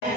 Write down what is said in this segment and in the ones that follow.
Natutumba.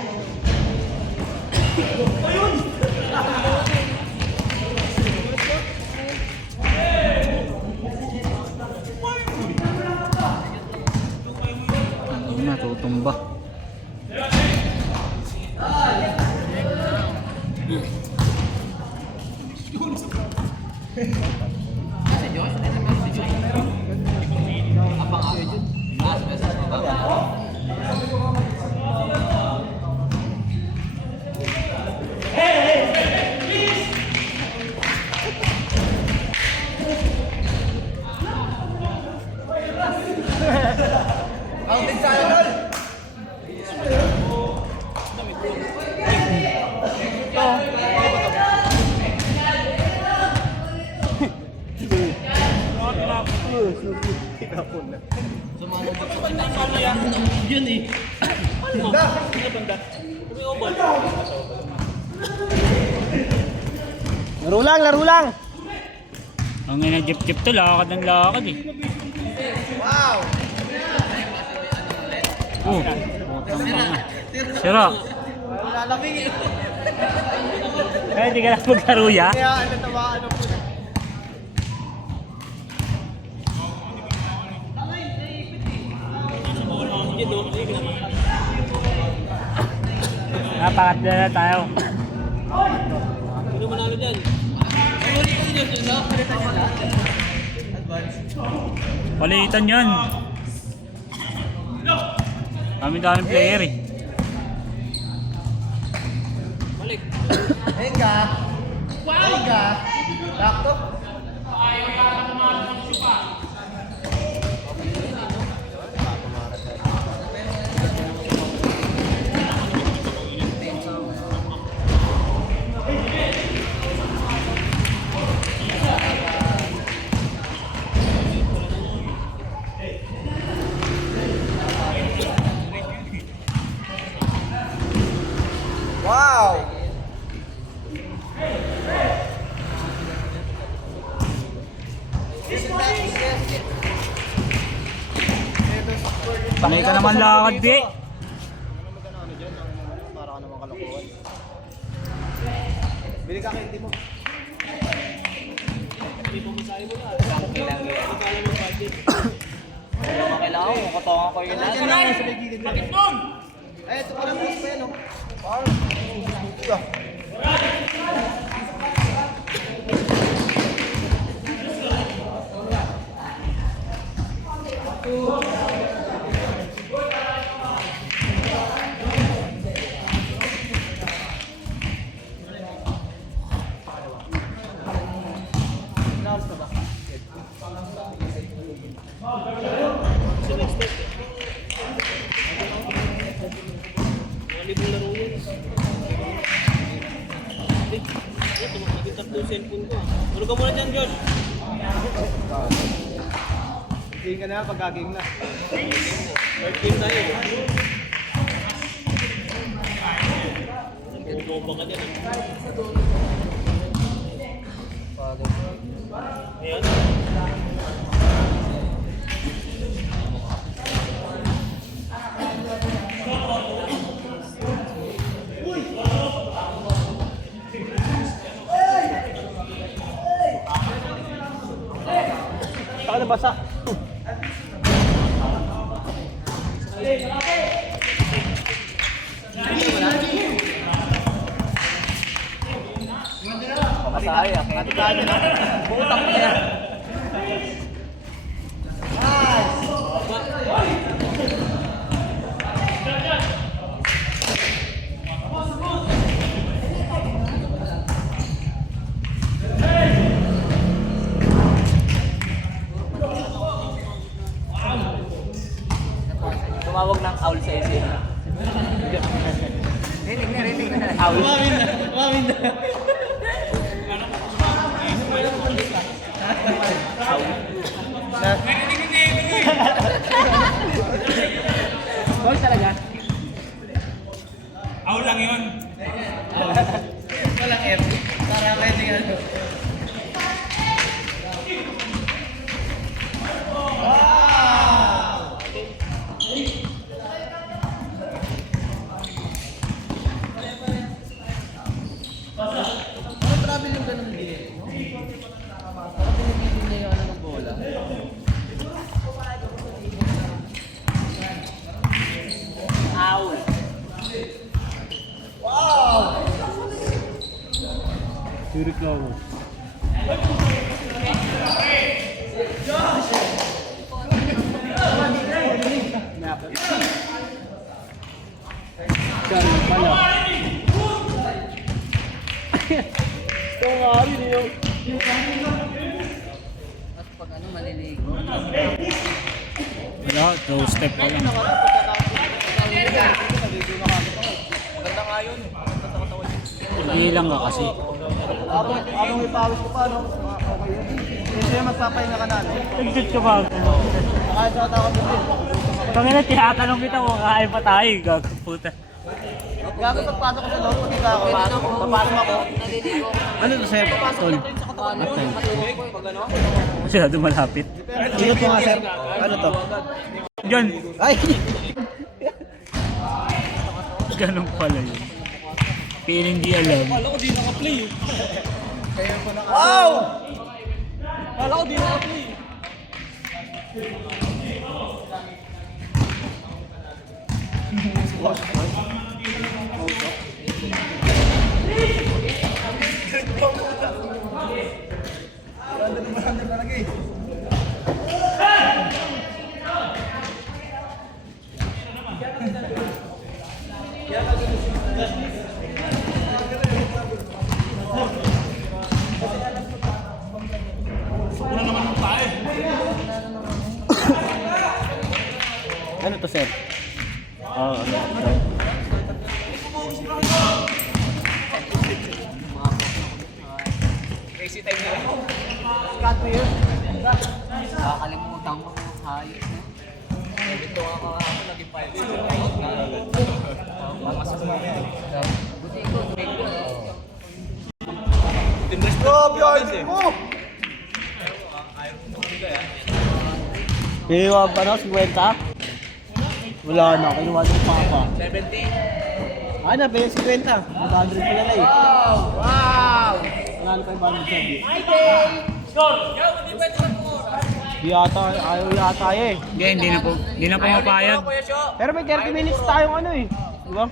Yun eh. Banda. Laro lang, laro lang. Ang ina jeep-jeep to, lakad ng lakad eh. Wow. Sira. Lalamig eh. Kaya hindi ka lang maglaro ya? Kaya ano tawaan po. Napakatla na tayo. Ano manalo dyan? Palitan yan. Dami-daming player eh. Balik. Venga. Venga. Laptop. Wow. Panay ka naman lakad, be. Para ka naman kalokohan. Bili ka candy mo. Hindi mo masahe mo na. Kailangan mo budget. Kailangan ko. Katongan ko yun. Bakit nun? Eh, ito pala mo pa yan, no? Parang. Ito. Sa next step. Mga libong laro yun. Tumakagin tatlo yung cellphone ko. Tulog ka muna dyan, Josh. Game ka na, pagka-game na. Third game tayo. Bumba ka dyan. Ayan. Saka nabasa. Masaya. Natikado na. Butak niya. Tumawag ng owl sa isi. Rinig na. Owl. Umawin na. Gol talaga. Aw lang yun. Walang F. Para pwede ano. Reklamo. Ganun pala. Ito nga rin yun. At pag ano, maliligo. Wala, two step pa lang. Maganda nga yun. Maganda sa katawan yun. Hindi lang ka kasi. Abang ipawis ko pa, no? Okay yun. Kasi yung magpapahinga ka na, no? Nag-shoot ka ba? Kahit sa tawag din. Tangina, tinatanong kita kung kakain pa tayo. Gago puta. Gago pagpasok ko sa loob, pati ka ako. Papasok ako. Naliligo ako. Ano to sir? Tol. Paano? Matulog pag ano? Masyado malapit. Dito po nga, sir. Ano to? Diyan. Ay! Ganun pala yun. Kaya hindi alam. Wow! Ano to sir? Oo, ano? Crazy time nila. Nakakalimutan ko ng hayop na. Ito nga ako naging pilot. Buti ko, medyo. Grabe, idol mo! Kinuha pa na, 50? Wala na, kinuha ng papa. 70. Ano, ba yung 50? 100 pa na eh. Wow! Wala na 500 sabi. Di yata, ayaw yata eh. Hindi na po mapayag. Pero may 30 minutes tayong ano eh. Di ba?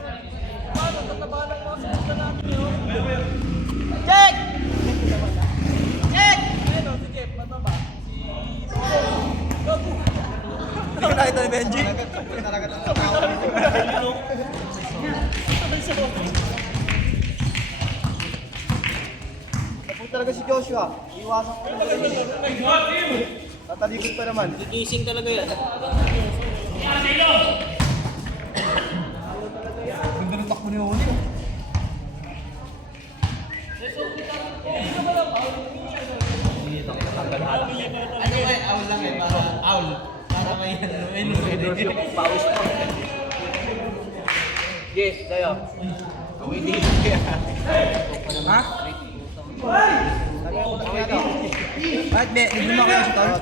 Check! Check! Hindi ko nakita ni Benji. Tapos talaga si Joshua. Iwasan ko na. Tatalikod pa naman. Gising talaga yan. Ganda ng takbo ni Oli. Ano ba? Owl lang eh. Owl. Para may pawis pa. Yes, tayo. Away ha? Bakit be? Nagduma kayo sa tol?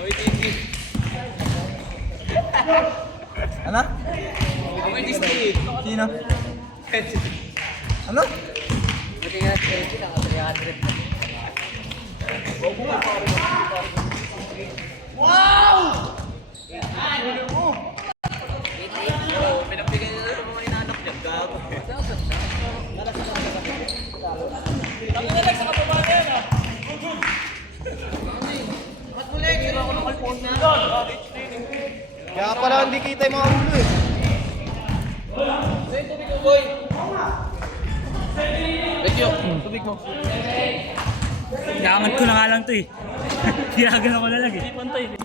Away dito. Ano? Away dito. Sino? Ano? Buti nga, 20 lang, 300. Wow! Pinapigay nila sa mga inanak niya. Gago. Kaya pala hindi kita yung mga ulo eh. Tubig mo. Naangat ko na nga lang to eh. Ginagano ko na lang eh. Hindi pantay eh.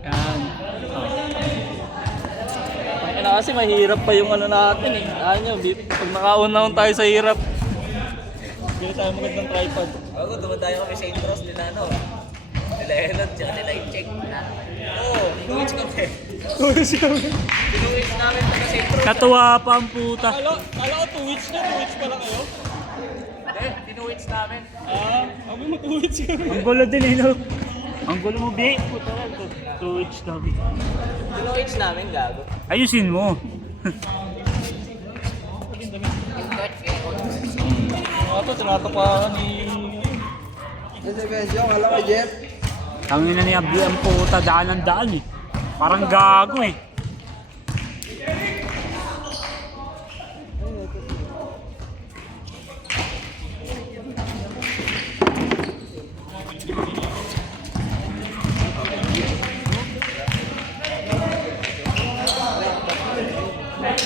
Yan. Kaya na kasi mahirap pa yung ano natin eh. Ano, pag nakaunahon tayo sa hirap. Hindi tayo magandang tripod. Ako, dumadayo kami sa intros nila, ano. Nila Elon, tsaka nila i-check na. Oo, inuwits kami. Inuwits namin pag sa intros. Katuwa pa ang puta. Kala ko 2 weeks na, 2 weeks pa lang kayo. Hindi, inuwits namin. Kami mag 2 weeks kami. Ang gulo din eh, no? Ang gulo mo, Bi. Puta ka. 2 weeks na, Bi. Inuwits namin, gago. Ayusin mo. Ito, tinatapakan ni... Kasi Benji, ang alam kay Jeff. Tangin na ni Abdi ang puta, daan ng daan eh. Parang gago eh.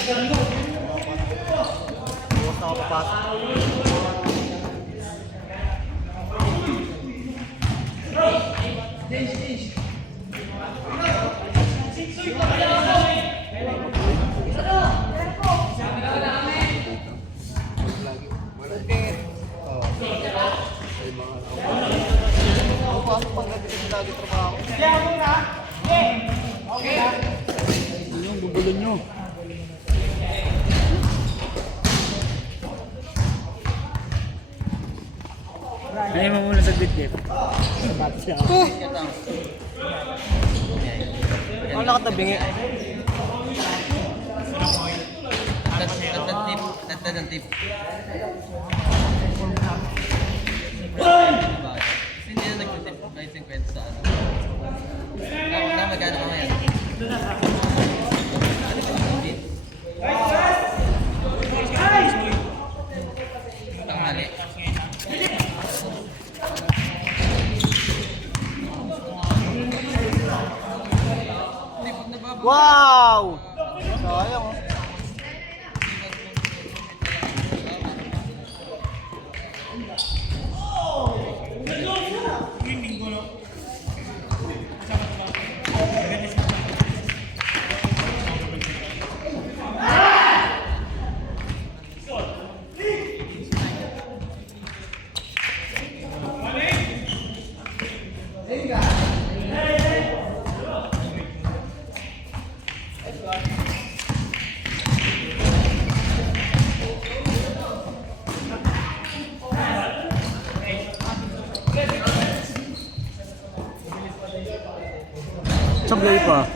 Bukas na ako papasok. Yung gugulo nyo. Ayaw mo muna sa bitbit. Ano nakatabingi? Tatad ang tip. Hindi na nag-tip kahit 50 sa ano. Na magkano ka ngayon? Ano ba ang tip? Tanghali. Wow! Sayang oh. Sablay pa.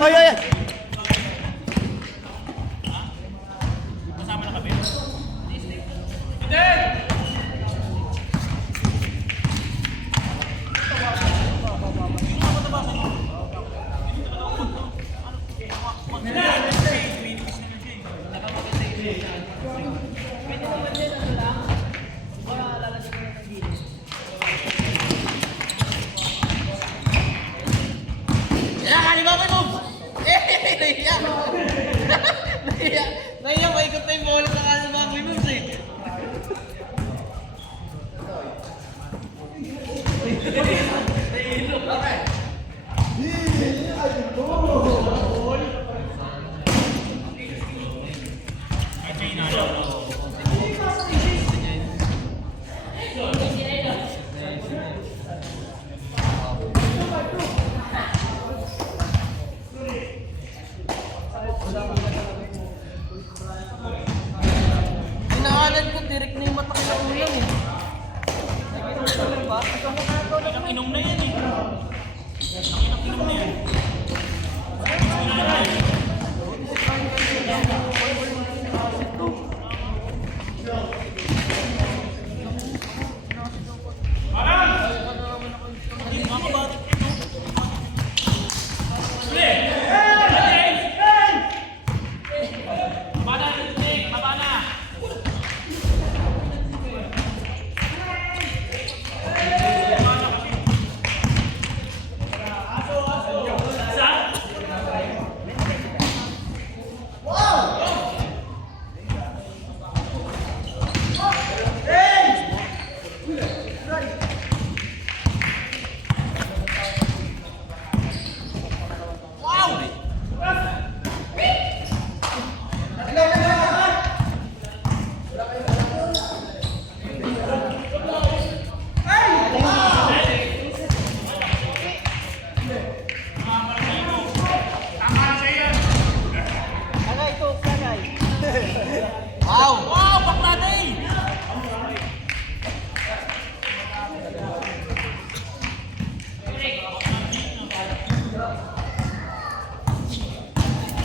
Ay, ay, ay! Yan, kalibabay mo! Eh, yan! Nahiya, maikot na yung bola sa kanan mga minutes eh. Inaalan ko, direct na yung mata ko na ulang eh. Inom na yan eh. Inom na yan.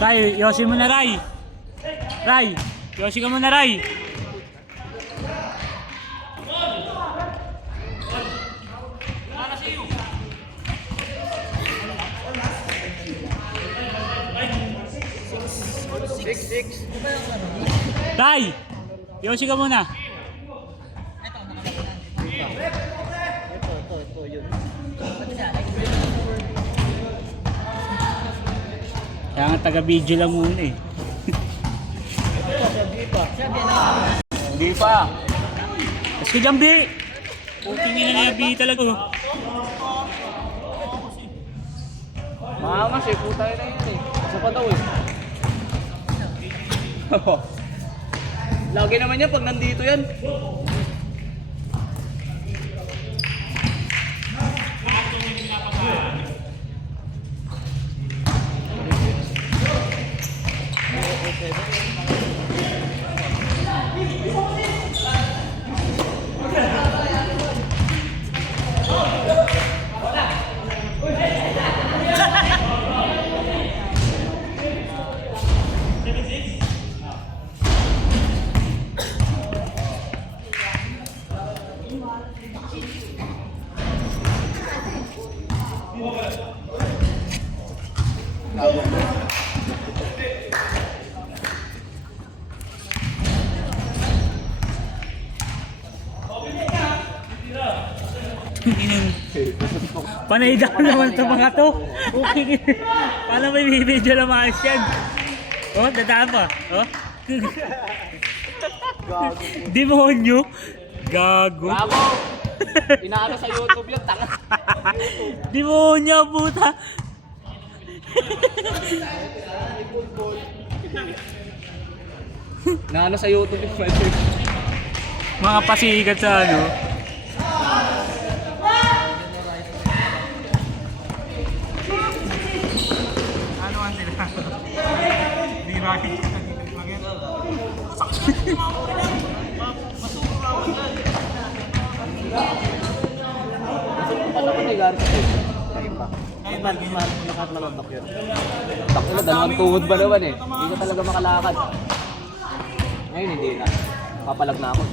Ray, Yoshi mo na Ray. Ray, Yoshi ka muna Ray. Ray, Yoshi ka muna. Kaya nga taga-video lang muna eh. Hindi pa. Tapos ko dyan, B. Puking ina na yung B talaga. Maangas eh, puta na yan eh. Isa pa daw eh. Lagi naman yan pag nandito yan. Panay daw naman ito mga to. Okay. Paano may video na maayos yan? Oh, dadaan pa. Oh. Demonyo. Gago. Bravo! Inaano sa YouTube yan, tanga. Demonyo, puta. Inaano sa YouTube yung Mga pasikat sa ano. Ano ang sila? Di ba? Ano ka nagari sa tayo? Takbo na, dalawang tuhod ba naman eh. Hindi ka talaga makalakad. Ngayon hindi na. Papalag na ako.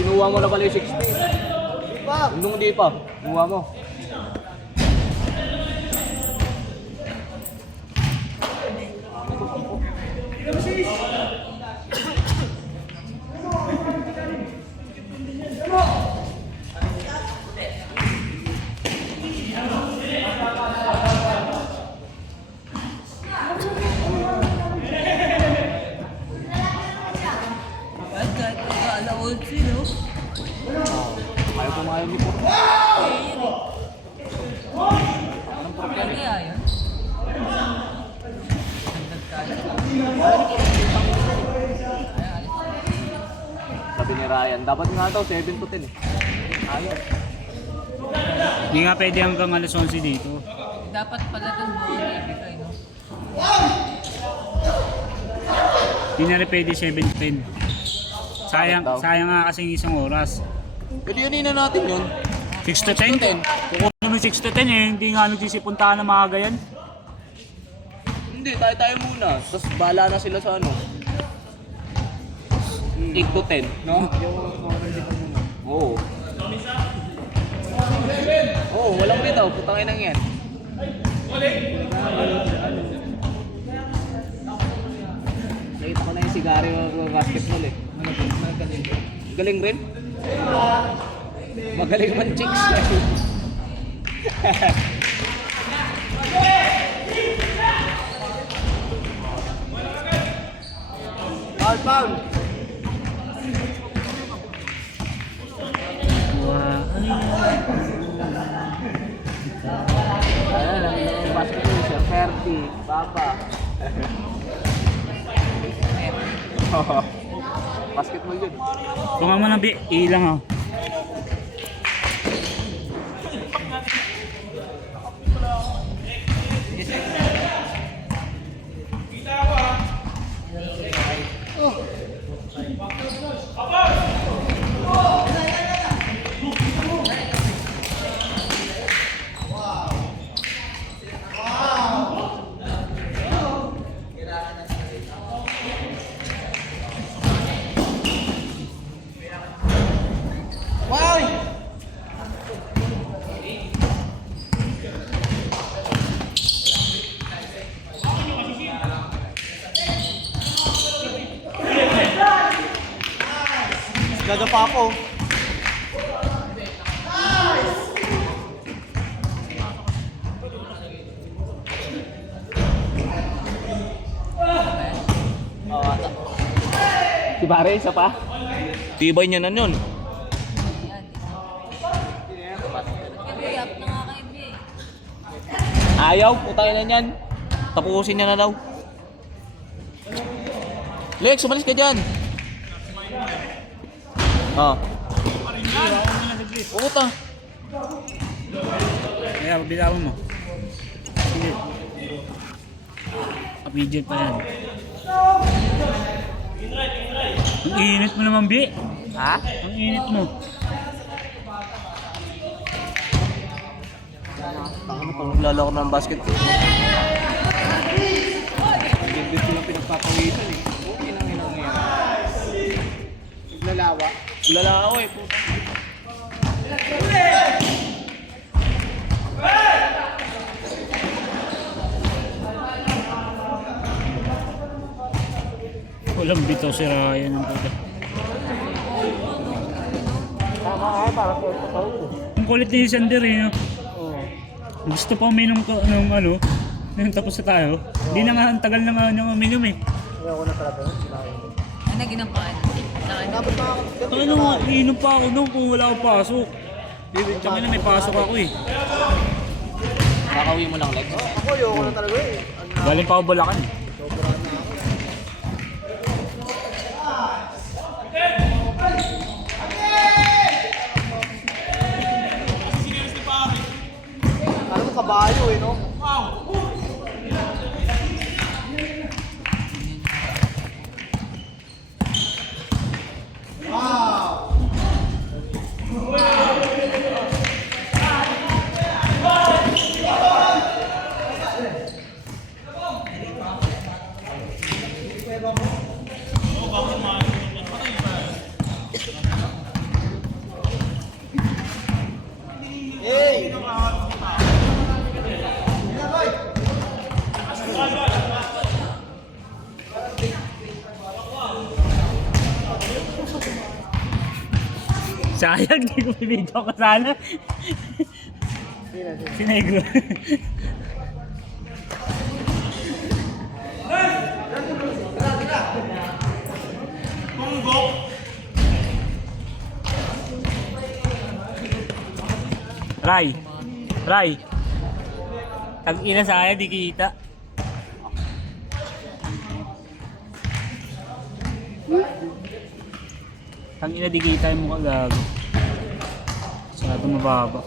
Kinuha mo na pala yung 60. Hindi pa. Hindi pa. Kinuha mo. Ayaw pumayo ni Puro. Anong Puro yan eh? Sabi ni Ryan, dapat nga daw 7 to 10 eh. Ayaw. Hindi nga pwede hanggang alas 11 dito. Dapat pala doon mo ibigay, no? Hindi na rin pwede 7 to 10. Sayang nga kasi yung isang oras. Pwede yun na natin yun. 6 to 10? Kung naman 6 to 10 eh, hindi nga nagsisipuntahan ng mga gayan. Hindi, tayo muna. Tapos bahala na sila sa ano. 8 to 10, no? Oo. Oo, walang bitaw. Putangin lang yan. Nakita ko na yung sigario basketball eh. Galing rin? Magaling man chicks. Foul! Ayan, ang basketball siya. Ferdy, Papa. Basketball yun. Kung mo ng ilang ha. Gada pa ako. Si Pare, isa pa? Tibay niya na yun. Iyak na nga kayo, B. Ayaw, putay na yan. Tapusin niya na daw. Lex, umalis ka dyan. Ah. Puta. Kaya, bitawan mo. Sige. Kapidyan pa yan. Ang init mo naman, Bi. Ha? Ang init mo. Ano pang lalako ng basketball? Hindi silang pinagpapawisan eh. Okay lang yun ang yan. Lalawa. Lalako eh, puta. Walang bitaw si Ryan ng puta. Ang kulit ni Sander eh. No? Gusto pa uminom ko ng ano, nung tapos na tayo. Hindi na nga, ang tagal na nga niyang uminom eh. Ano ginampahan? Dapat pa ako. Ano nga, iinom pa ako nung kung wala akong pasok. Tsaka na may pasok ako eh. Kakauwi mo lang, Lex. Ako, ayoko na talaga eh. Galing pa ako Bulacan eh. Alam mo, kabayo eh, no? Sayang, di ko bibidyo ka sana. Si Negro. Ray. Ray. Tag-ina saya, di kita. Tag-ina, di kita yung mukha gago. Masyado mababa.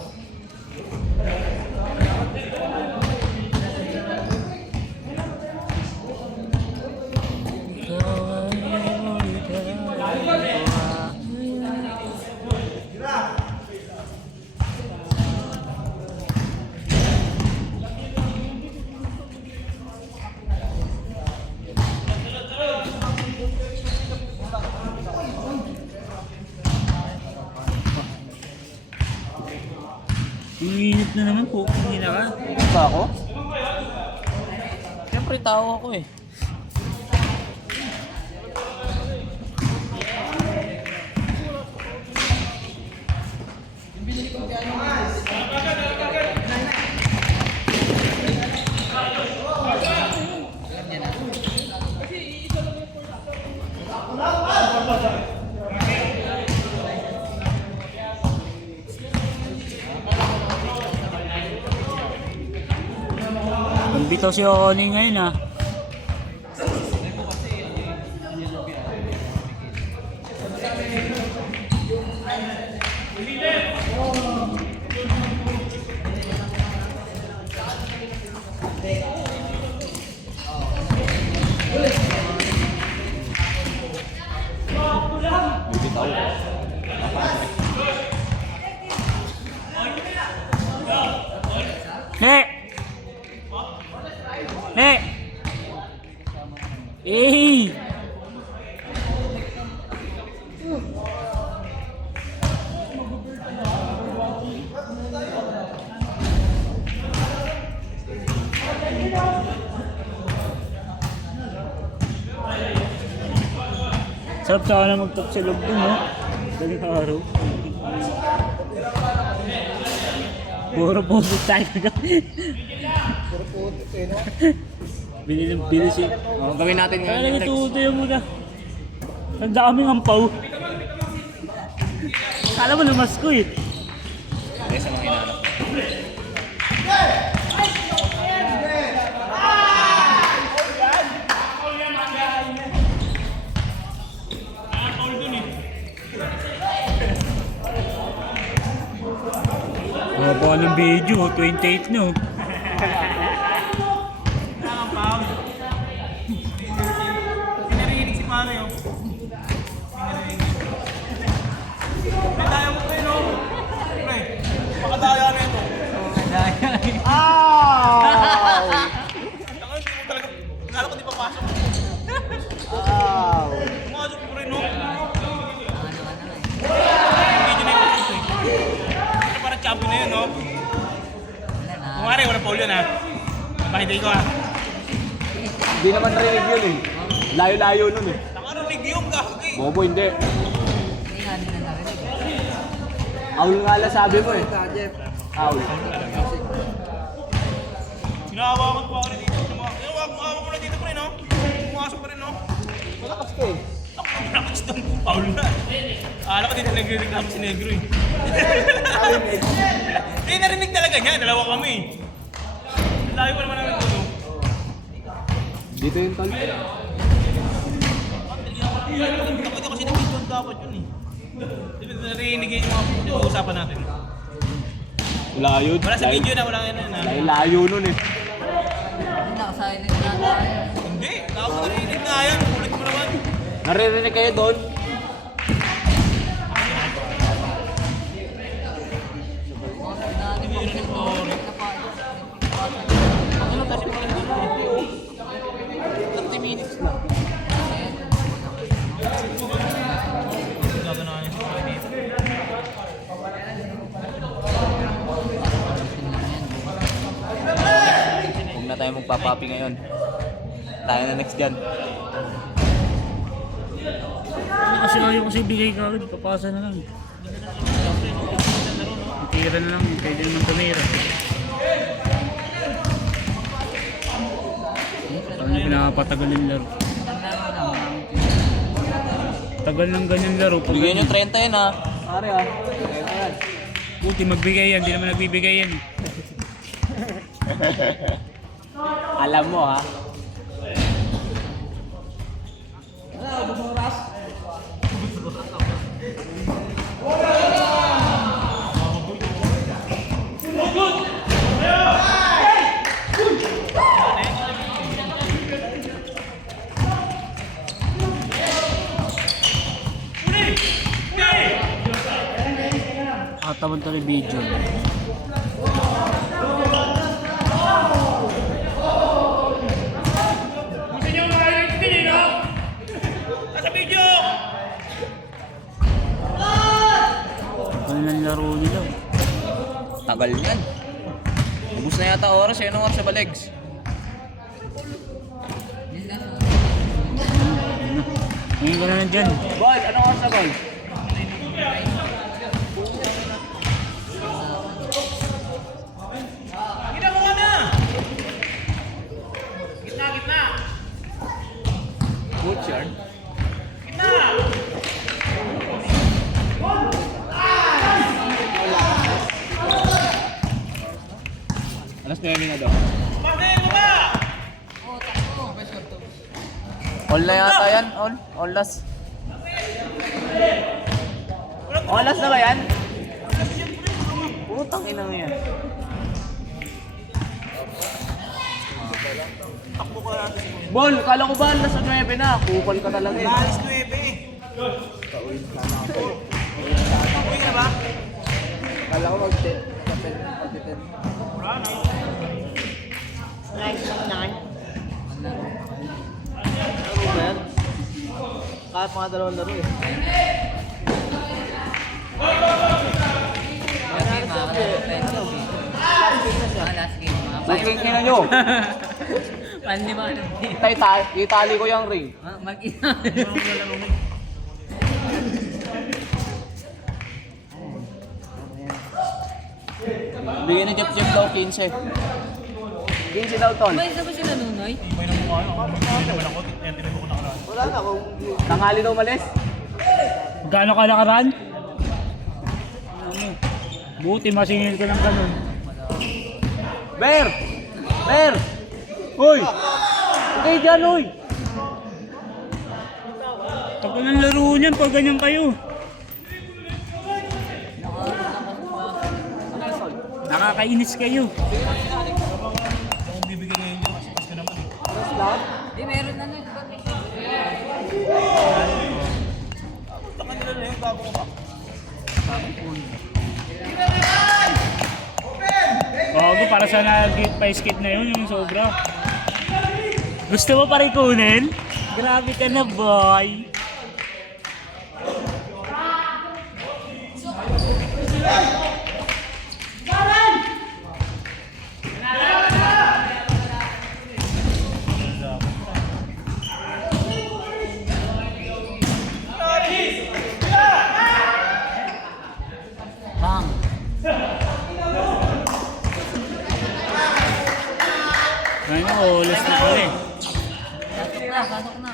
Init na naman po, hindi na ka. Ba ako? Siyempre, tao ako eh. Bitaw si Oni ngayon ah. Nek! Nek! Eh! Sarap sa na magtok sa loob dun, no? Daling araw. Puro puso tayo kagabi. Bili si... Oh, gawin natin Kaya ngayon. natuto yung muna. Ang daming ampaw. Kala mo namas ko eh. Hindi, sa mga hinanap. Mababa ng video, 28 na oh. Pinarinig si Pare yun. Pre, daya mo pre, no? Pre, makadaya na ito. Taka, hindi mo talaga, kala ko di papasok. Pumasok mo rin, no? Medyo na yung pasok eh. Ito parang champion na yun, no? Kung nga rin, wala Paul yun ha. Pahinday ko ha. Hindi naman narinig yun eh. Layo-layo nun eh. Nakarinig yung gagi. Bobo, hindi. Aul nga lang sabi mo eh. Aul. Sinahawakan ko ako na dito. Sinahawakan ko na dito pa rin, no? Pumasok pa rin, no? Malakas ka eh. Ako, malakas doon. Paul na. Akala ko dito nagre-reklamo si Negro eh. Eh, narinig talaga niya. Dalawa kami. Layo pa naman namin ito, no? Dito yung tol. Kapag kasi nag-video dapat yun eh. Di ba narinig yung mga pinag-uusapan natin? Layo. Wala sa video na, wala nga na. Layo nun eh. Hindi nakasilent na. Hindi, ako narinig na yan. Ulit mo naman. Naririnig kayo doon? Ano kasi pa rin dito eh. 30 minutes lang. Gaganahan yung sila dito. Huwag na tayo magpapapi ngayon. Tayo na next dyan. Kasi ayaw kasi bigay ka agad, papasa na lang. Tira na lang, pwede naman tumira. Parang pinapatagal yung laro. Tagal ng ganyan laro. Pag Bigyan nyo 30 yun ha. Pare ah. Ayan. Buti magbigay yan, di naman nagbibigay yan. Alam mo ha. Katawan to rin video. Gusto nyo mga highlights din eh, no? Nasa video! Ano nang laro nila? Tagal yan. Ubus na yata oras eh. Anong oras sa balegs? Ngayon ka na nandyan. Ball! Anong oras sa ball? Gitna mo nga na! Gitna, gitna! Butcher. Gitna! Alas 9 na daw. Martin, mo ba? All na yata yan. All. All last. All last na ba yan? Putang ina mo yan. Bol, kala ko ba alas 9 na? Kupal ka talaga eh. Alas 9 eh. Uwi ka na ba? Kala ko mag-10. Laro ba yan? Kahit mga dalawang laro eh. Last game, mga kalaro. Last game, mga Booking ina nyo. Paano ba? Itali ko yung ring. Mag-ina. Bigyan ni Jeff daw 15. 15 daw tol. Ba, isa ba sila nunoy? May nang mukha ako. Hindi naman ako. Tinay ko na kalahati. Wala na kung tanghali daw malis. Magkano ka lakaran? Ano? Buti masingil ka ng ganun. Ber! Ber! Hoy! Okay dyan, hoy! Pag anong laro niyan, pag ganyan kayo. Nakakainis kayo. Kung bibigyan ngayon dyan, kasi gusto naman eh. Di, meron na nun. Takan nila na yun, bago ko ba? Bago, para sa nag-pa-skate na yun, yung sobra. Gusto mo pa rin kunin? Grabe ka na, boy. Bang! Ayun, olas na ko eh. Pasok na, pasok na.